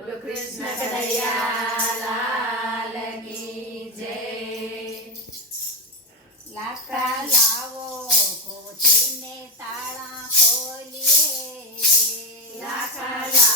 બોલો કૃષ્ણ કનૈયા જય. લાકડા લાવો કોટીને તાળા ખોલીએ. લાકડા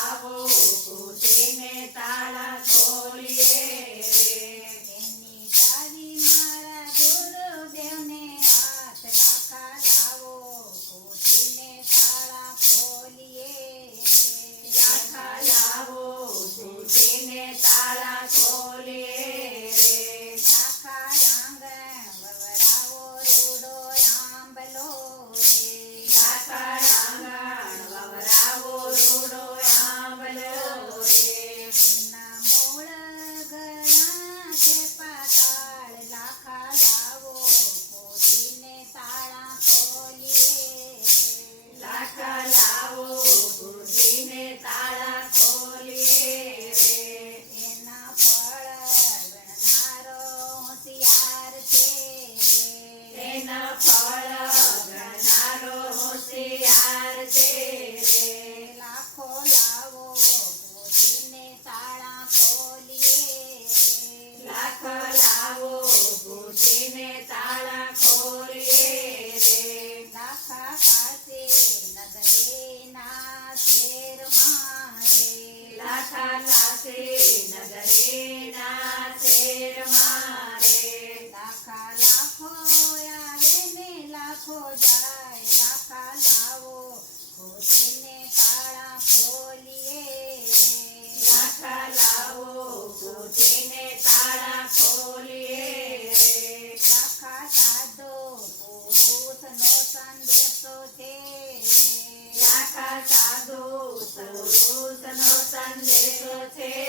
Tim.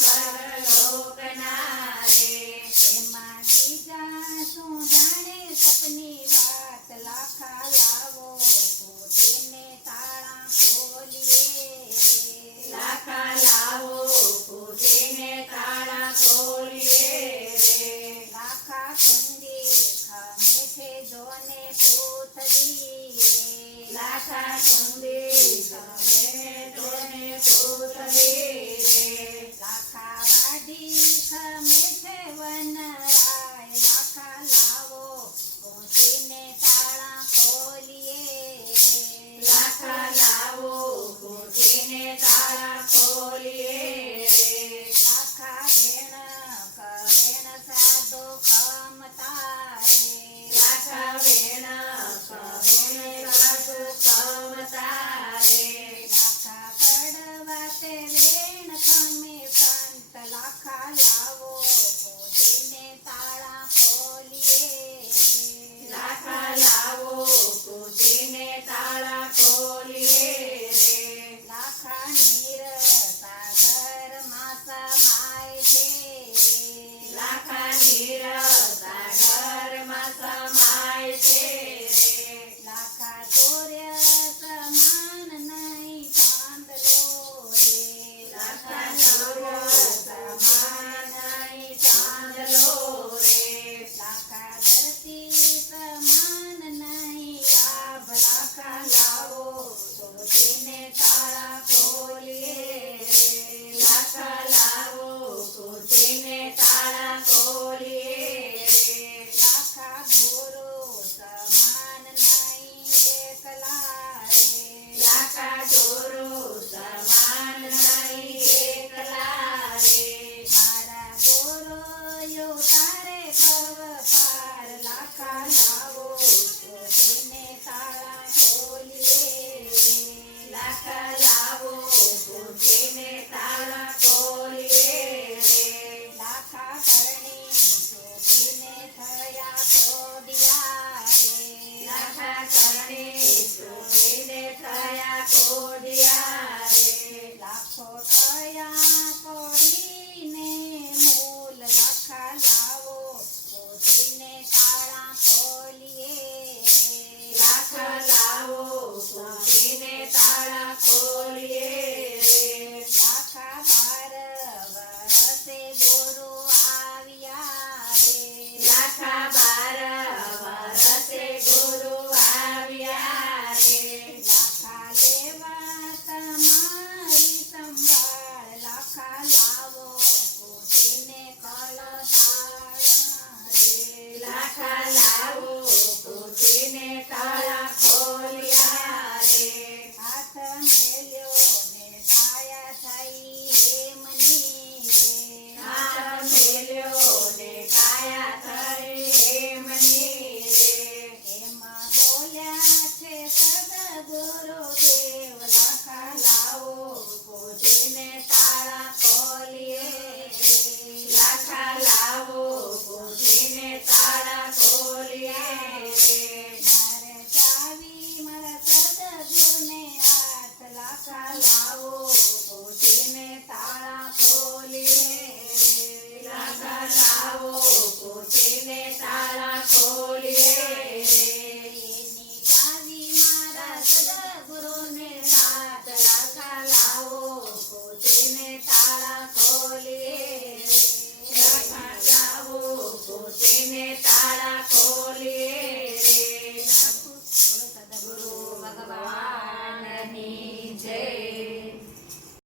Yes. ते वेण थांबे प्रांत लाखाला 太阳。